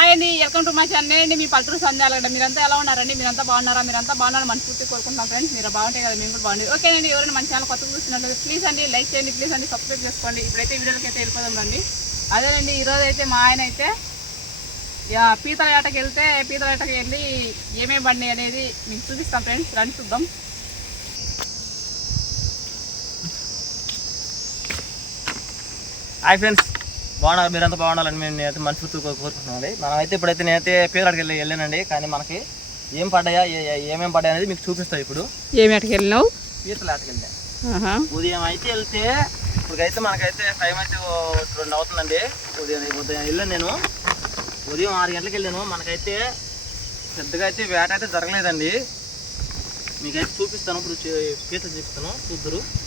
Hi అండి welcome to my channel అండి మీ పల్లెటూరు సంధ్యాలండి. మీరంతా ఎలా ఉన్నారండి? మీరంతా బాగున్నారా? మీరంతా బాగున్నారు మనస్ఫూర్తి కోరుకుంటున్నాం ఫ్రెండ్స్ మీరు బాగుంటాయి కదా మేము కూడా బాగుంది ఓకేనండి ఎవరైనా మన ఛానల్ కొత్తగా చూస్తున్నట్లయితే ప్లీజ్ అండి లైక్ చేయండి ప్లీజ్ అండి సబ్స్క్రైబ్ చేసుకోండి. ఇప్పుడైతే వీడియోకి అయితే వెళ్ళిపోదాం రండి. అదేనండి ఈరోజు అయితే మా ఆయన అయితే యా, పీతల వేటకి వెళ్తే పీతల వేటకి వెళ్ళి ఏమేమి బండి అనేది మీకు చూపిస్తాం ఫ్రెండ్స్ రండి చూద్దాం. హాయ్ ఫ్రెండ్స్ బాగున్నారు మీరంతా బాగుండాలని మేము నేనైతే మనస్ఫూర్తి కోరుకుంటున్నామండి. మనమైతే ఇప్పుడైతే నేనైతే పేరాడికి వెళ్ళి వెళ్ళానండి. కానీ మనకి ఏం పడ్డాయా ఏ- ఏ- ఏమేం పడ్డాయి అనేది మీకు చూపిస్తాయి ఇప్పుడు. ఏమి వేటకి వెళ్ళినావు? పీతలు ఆటకి వెళ్ళా. ఉదయం అయితే వెళ్తే ఇప్పటికైతే మనకైతే టైం అయితే రెండు అవుతుందండి. ఉదయం ఉదయం వెళ్ళాను నేను. ఉదయం ఆరు గంటలకు వెళ్ళాను. మనకైతే పెద్దగా అయితే వేట అయితే జరగలేదండి. మీకైతే చూపిస్తాను ఇప్పుడు పీతలు చూపిస్తాను. చూద్దరు.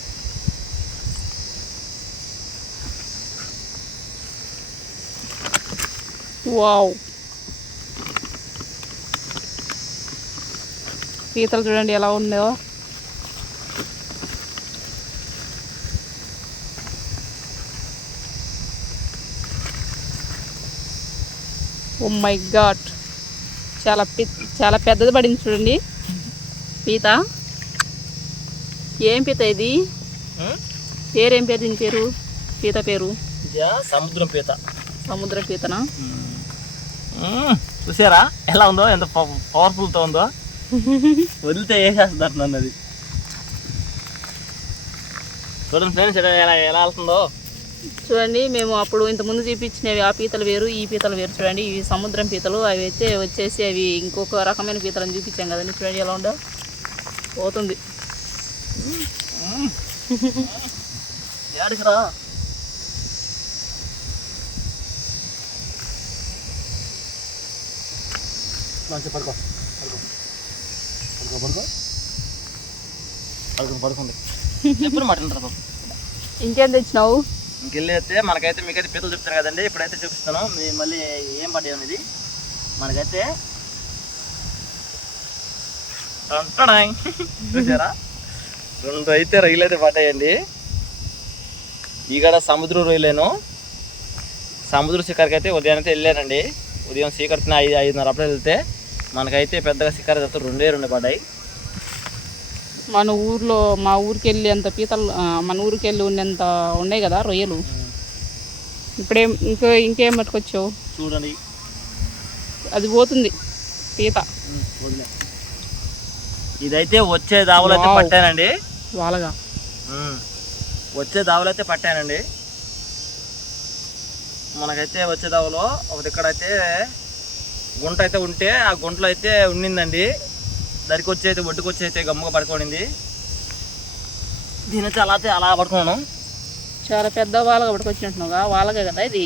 వావ్. పీతలు చూడండి ఎలా ఉందో. Oh my god. చాలా చాలా పెద్దది పడింది చూడండి. పీత. ఏం పీత ఇది? పేరు ఏం పేరు దీని పేరు? పీత పేరు? సముద్రం పీత. సముద్ర పీతనా. చూసారా? ఎలా ఉందో? ఎంత పవర్ఫుల్తో ఉందో? వదిలితే వేసేస్తున్నారు నన్ను అది. చూడండి ఫ్రెండ్స్ ఎలా ఎలా వెళ్తుందో. చూడండి మేము అప్పుడు ఇంతకుముందు చూపించినవి ఆ పీతలు వేరు ఈ పీతలు వేరు చూడండి. ఇవి సముద్రం పీతలు అవి అయితే వచ్చేసి అవి ఇంకొక రకమైన పీతలను చూపించాం కదండి. చూడండి ఎలా ఉందో. పోతుంది. ఏడికి రా మంచి పడుకో పడుకో పడుకో పడుకో పడుకో పడుకోండి చెప్పిన మాట వింటారు బాబు ఇంకేం తెచ్చినావు? ఇంకెళ్ళైతే మనకైతే మీకైతే పీతలు చెప్తాను కదండి. ఇప్పుడైతే చూపిస్తాను. మీ మళ్ళీ ఏం పడ్డాయి అనేది మనకైతే. చూసారా? రెండు అయితే రొయ్యలు అయితే పడ్డాయండి ఈగడ సముద్ర రొయ్యలేను సముద్ర శిఖర్కి అయితే ఉదయం అయితే వెళ్ళానండి. ఉదయం శీకర్తిన ఐదు ఐదున్నర అప్పుడు వెళ్తే మనకైతే పెద్దగా శిఖర్ అయితే రెండే రెండు పడ్డాయి. మన ఊర్లో మా ఊరికి వెళ్ళి అంత పీతలు మన ఊరికి వెళ్ళి ఉన్నంత ఉన్నాయి కదా రొయ్యలు. ఇప్పుడేం ఇంకో ఇంకేం పట్టుకొచ్చావు? చూడండి. అది పోతుంది పీత. ఇదైతే వచ్చే దావులు అయితే. పట్టానండి. వాళ్ళగా. వచ్చే దావులు అయితే పట్టానండి. మనకైతే వచ్చే దావులో ఒక దిక్కడైతే గుంట అయితే ఉంటే ఆ గుంటలో అయితే ఉండిందండి. దరికి వచ్చి అయితే ఒడ్డుకు వచ్చి అయితే గమ్ముగా పడుకోనింది. దీని అయితే అలా అయితే అలా పడుకున్నాను. చాలా పెద్ద వాళ్ళగా పట్టుకొచ్చినట్టుగా వాళ్ళగే కదా ఇది?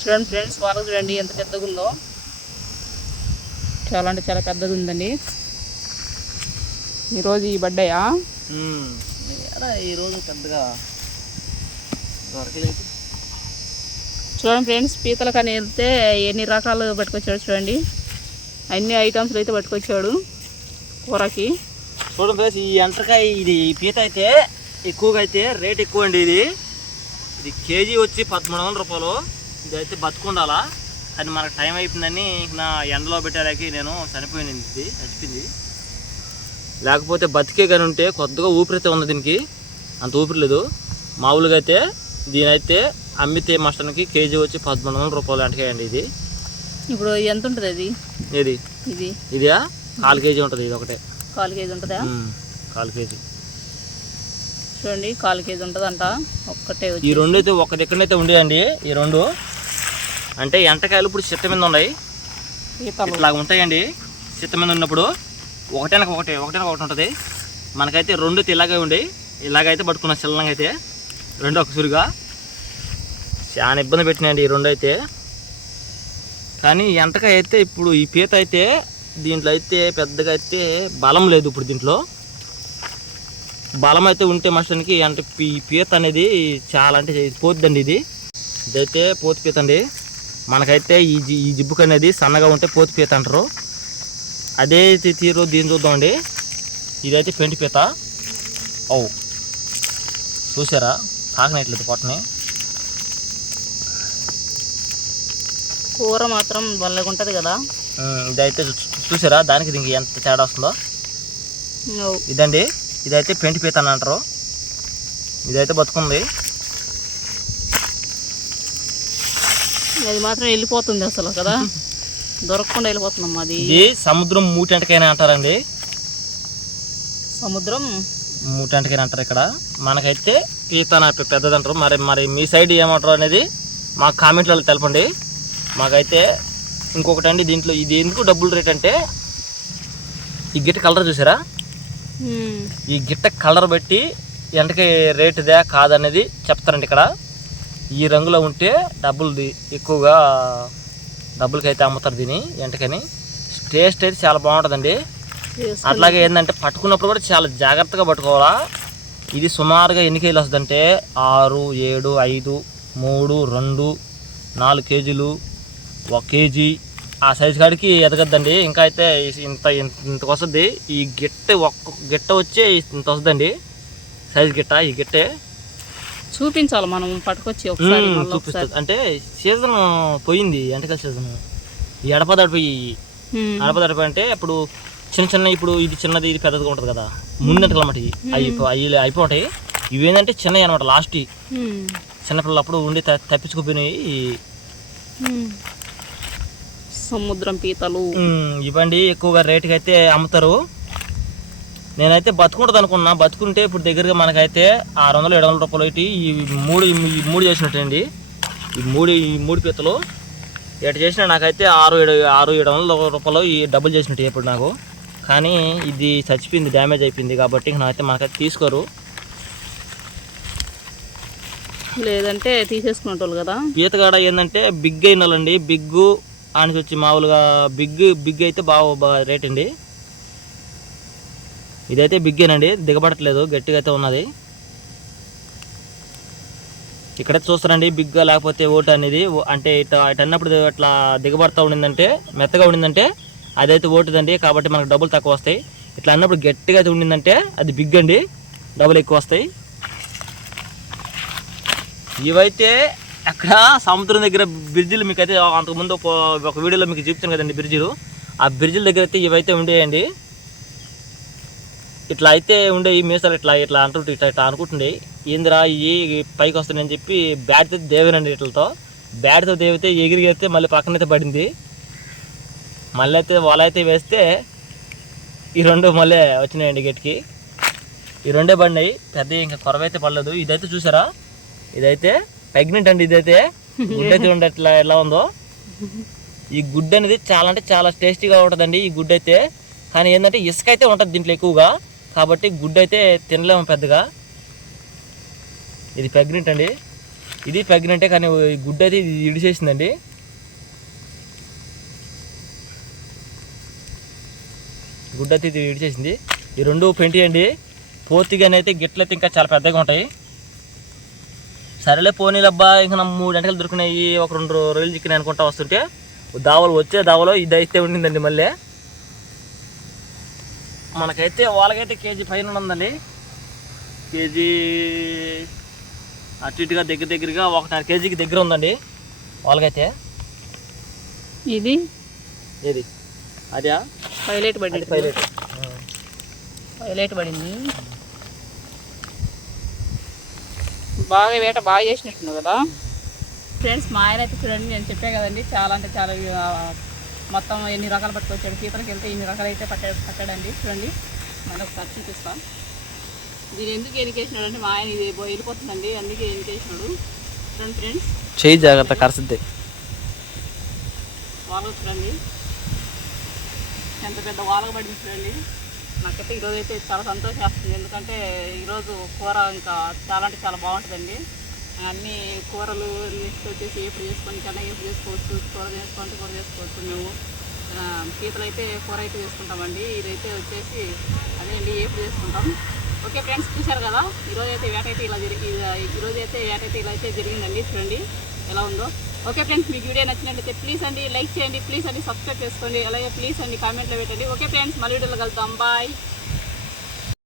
చూడండి ఫ్రెండ్స్ వాళ్ళకి చూడండి ఎంత పెద్దగా ఉందో చాలా అంటే చాలా పెద్దగా ఉందండి ఈరోజు ఈ. ఏడా ఈరోజు పెద్దగా దొరకలేదు. చూడండి ఫ్రెండ్స్ పీతల కానీ వెళ్తే ఎన్ని రకాలు పట్టుకొచ్చాడు చూడండి. అన్ని ఐటమ్స్లు అయితే పట్టుకొచ్చాడు కూరకి. చూడండి ఫ్రెండ్స్ ఈ ఎంటకాయ ఇది పీత అయితే ఎక్కువగా అయితే రేట్ ఎక్కువ అండి ఇది. ఇది కేజీ వచ్చి పదమూడు వందల రూపాయలు. ఇది అయితే బతుకుండాలా? కానీ మనకు టైం అయిపోయిందని నా ఎండలో పెట్టాలకి నేను చనిపోయింది ఇది చచ్చిపోయింది. లేకపోతే బతికే కానీ ఉంటే కొద్దిగా ఊపిరితే ఉంది దీనికి. అంత ఊపిరి లేదు. మామూలుగా అయితే దీనైతే అమ్మితే మస్టానికి కేజీ వచ్చి పదమూడు వందల రూపాయలు ఎంటకాయ అండి ఇది. ఇప్పుడు ఎంత ఉంటుంది అది? ఇది ఇది. ఇదియా? కాలు కేజీ ఉంటుంది ఇది ఒకటే. కాలు కేజీ ఉంటుందా? కాలు కేజీ. చూడండి కాలు కేజీ ఉంటుందంట. ఒక్కటే ఈ రెండు అయితే ఒక దగ్గరనైతే ఉండేయండి ఈ రెండు. అంటే ఎంటకాయలు ఇప్పుడు చిత్త మీద ఉన్నాయి? ఇట్లా ఉంటాయండి చిత్త మీద ఉన్నప్పుడు. ఒకటేనక ఒకటి ఒకటేనక ఒకటి ఉంటుంది. మనకైతే రెండు ఇలాగే ఉండి ఇలాగైతే పట్టుకున్న చిల్లంగా అయితే. రెండు ఒక సురిగా చాలా ఇబ్బంది పెట్టినాయండి ఈ రెండు అయితే. కానీ ఈ ఎంటకాయ అయితే ఇప్పుడు ఈ పీత అయితే దీంట్లో అయితే పెద్దగా అయితే బలం లేదు ఇప్పుడు దీంట్లో. బలం అయితే ఉంటే మనుషులకి అంటే ఈ పీత అనేది చాలా అంటే పోతుందండి ఇది. ఇదైతే పోతు పీత అండి. మనకైతే ఈ జి- ఈ జిబ్బుకు అనేది సన్నగా ఉంటే పోతు పీత అంటారు. అదే అయితే తీరు దీన్ని చూద్దామండి. ఇదైతే పెంటి పీత. ఓ చూసారా? తాకనట్లేదు పొట్టని. కూర మాత్రం ఉంటుంది కదా. ఇదైతే చూసారా? దానికి దీనికి ఎంత తేడా వస్తుందో. ఇదండి. ఇదైతే పెంటి పీత అని అంటారు. ఇదైతే బతుకుంది. అది మాత్రం వెళ్ళిపోతుంది అసలు కదా. దొరకకుండా వెళ్ళిపోతుందమ్మా అది. ఇది సముద్రం మూటెంటకైనా అంటారండి. సముద్రం? మూటెంటకైనా అంటారు ఇక్కడ. మనకైతే పీత నా పెద్దది అంటారు మరి మరి మీ సైడ్ ఏమంటారు అనేది మా కామెంట్లలో తెలపండి. మాకైతే ఇంకొకటి అండి దీంట్లో ఇది ఎందుకు డబ్బులు రేట్ అంటే ఈ గిట్ట కలర్ చూసారా? ఉమ్. ఈ గిట్ట కలర్ బట్టి ఎంతకి రేటుదే కాదనేది చెప్తారండి ఇక్కడ. ఈ రంగులో ఉంటే డబ్బులు ది- ఎక్కువగా డబ్బులకి అయితే అమ్ముతారు దీని ఎంటకని టేస్ట్ అయితే చాలా బాగుంటుందండి. అట్లాగే ఏంటంటే పట్టుకున్నప్పుడు కూడా చాలా జాగ్రత్తగా పట్టుకోవాలా. ఇది సుమారుగా ఎన్ని కేజీలు వస్తుందంటే ఆరు ఏడు ఐదు మూడు రెండు నాలుగు కేజీలు ఒక కేజీ. ఆ సైజు కాడికి ఎదగద్దండి. ఇంకా అయితే ఇంత ఇంత వస్తుంది. ఈ గిట్ట ఒక్క గిట్ట వచ్చే ఇంత వస్తుందండి. సైజు గిట్ట ఈ గిట్టే. చూపించాలి మనం పట్టుకొచ్చి చూపిస్తుంది అంటే సీజన్ పోయింది ఎంటకల సీజన్. ఈ ఎడపదడిపోయి. ఎడపదడిపోయి అంటే ఇప్పుడు చిన్న చిన్న ఇప్పుడు ఇది చిన్నది ఇది పెద్దదిగా ఉంటుంది కదా. ముందంటలు అన్నమాట అవి అవి అయిపోతాయి ఇవి ఏంటంటే చిన్నవి అనమాట లాస్ట్. చిన్నపిల్లలు అప్పుడు ఉండి తప్పించుకుపోయినాయి. సముద్రం పీతలు. ఇవ్వండి ఎక్కువగా రేటుకి అయితే అమ్ముతారు. నేనైతే బతుకుంటుంది అనుకున్నా బతుకుంటే ఇప్పుడు దగ్గరగా మనకైతే ఆరు వందలు ఏడు వందల రూపాయలు అయితే ఈ మూడు ఈ మూడు చేసినట్టండి. ఈ మూడు ఈ మూడు పీతలు. ఎటు చేసినా నాకైతే ఆరు ఏడు ఆరు ఏడు వందల రూపాయలు ఈ డబ్బులు చేసినట్టు ఇప్పుడు నాకు. కానీ ఇది చచ్చిపోయింది డ్యామేజ్ అయిపోయింది కాబట్టి నాకైతే మనకైతే తీసుకోరు. లేదంటే తీసేసుకునేటోళ్ళు కదా. పీతగాడ ఏంటంటే బిగ్ అయిన వాళ్ళండి బిగ్గు ఆనికి వచ్చి మామూలుగా బిగ్ బిగ్ అయితే బాగా రేట్ అండి. ఇదైతే బిగ్గేనండి దిగబడట్లేదు గట్టిగా అయితే ఉన్నది. ఇక్కడ చూస్తారండి బిగ్గా లేకపోతే ఓటు అనేది ఓ- అంటే ఇట్లా ఇటు అన్నప్పుడు అట్లా దిగబడతా ఉండిందంటే మెత్తగా ఉండిందంటే అదైతే ఓటుదండి కాబట్టి మనకు డబ్బులు తక్కువ వస్తాయి. ఇట్లా అన్నప్పుడు గట్టిగా అయితే ఉండిందంటే అది బిగ్ అండి డబ్బులు ఎక్కువ వస్తాయి. ఇవైతే అక్కడ సముద్రం దగ్గర బ్రిడ్జిలు మీకు అయితే అంతకుముందు ఒక ఒక వీడియోలో మీకు చూపుతాను కదండి బ్రిడ్జిలు. ఆ బ్రిడ్జిల దగ్గర అయితే ఇవైతే ఉండేయండి. ఇట్లా అయితే ఉండే ఈ మీసాలు ఇట్లా ఇట్లా అంటుంటే ఇట్లా ఇట్లా అనుకుంటుండే. ఏందిరా ఈ పైకి వస్తున్నాయని చెప్పి బ్యాట్తో దేవేనండి ఇట్లతో బ్యాట్తో దేవితే ఎగిరి అయితే మళ్ళీ పక్కనైతే పడింది. మళ్ళీ అయితే వల అయితే వేస్తే ఈ రెండు మళ్ళీ వచ్చినాయండి గట్టికి ఈ రెండే పడినాయి. పెద్ద ఇంకా కొరవైతే పడలేదు. ఇదైతే చూసారా? ఇదైతే ప్రెగ్నెంట్ అండి ఇదైతే. గుడ్డ చూడండి ఎట్లా ఎలా ఉందో. ఈ గుడ్డ అనేది చాలా అంటే చాలా టేస్టీగా ఉంటుందండి ఈ గుడ్డ అయితే. కానీ ఏంటంటే ఇసుక అయితే ఉంటుంది దీంట్లో ఎక్కువగా. కాబట్టి గుడ్డ అయితే తినలేము పెద్దగా. ఇది ప్రెగ్నెంట్ అండి. ఇది ప్రెగ్నెంటే కానీ ఈ గుడ్డ అయితే ఇది ఇడిచేసిందండి గుడ్డ అయితే ఇది ఇడిచేసింది ఈ రెండు పెంటి అండి పూర్తిగానైతే గిట్లయితే ఇంకా చాలా పెద్దగా ఉంటాయి. సరేలే పోనీలబ్బా ఇంకా నా మూడు గంటలు దొరికినాయి ఒక రెండు రోజులు చిక్కినాయి అనుకుంటా వస్తుంటే దావలు వచ్చే దావలో ఇది అయితే ఉండిందండి మళ్ళీ. మనకైతే వాళ్ళకైతే కేజీ పైన ఉందండి. కేజీ అటు ఇటుగా దగ్గర దగ్గరగా ఒకటిన్నర కేజీకి దగ్గర ఉందండి వాళ్ళకైతే. ఇది? ఏది? అదే? హైలైట్ పడింది. పైలట్. హైలైట్ పడింది. బాగా వేట బాగా చేసినట్టున్నావు కదా. ఫ్రెండ్స్ మా ఆయన అయితే చూడండి నేను చెప్పే కదండి చాలా అంటే చాలా మొత్తం ఎన్ని రకాలు పట్టుకొచ్చాడు పీతలకి వెళ్తే ఇన్ని రకాలు అయితే పట్టాడు పట్టాడండి. చూడండి మనం ఒకసారి చూపిస్తాం. దీని ఎందుకు ఎన్నికేసినాడు అంటే మా ఆయన ఇది వెళ్ళిపోతుందండి అందుకే ఎన్నికేసినాడు చూడండి ఫ్రెండ్స్. చేయి జాగ్రత్త కరసిద్ది. వాలకు చూడండి ఎంత పెద్ద వాలకు పడింది చూడండి. నాకైతే ఈరోజు అయితే చాలా సంతోషం వస్తుంది ఎందుకంటే ఈరోజు కూర ఇంకా చాలా అంటే చాలా బాగుంటుందండి. అన్ని కూరలు లిస్ట్ వచ్చేసి ఎప్పుడు చేసుకోండి కన్నా ఎప్పుడు చేసుకోవచ్చు కూర చేసుకోండి కూర చేసుకోవచ్చు మేము. పీతలు అయితే కూర అయితే చేసుకుంటామండి. ఇదైతే వచ్చేసి అదే అండి ఎప్పుడు చేసుకుంటాం. ఓకే ఫ్రెండ్స్ చూశారు కదా? ఈరోజు అయితే వేట అయితే ఇలా జరిగి ఈరోజు అయితే వేట అయితే ఇలా అయితే జరిగిందండి. చూడండి ఎలా ఉందో. ఓకే ఫ్రెండ్స్ మీకు వీడియో నచ్చినట్లయితే ప్లీజ్ అండి లైక్ చేయండి ప్లీజ్ అండి సబ్స్క్రైబ్ చేసుకోండి. అలాగే ప్లీజ్ అండి కామెంట్లో పెట్టండి. ఓకే ఫ్రెండ్స్ మళ్ళీ వీడియోలో కలుద్దాం. బాయ్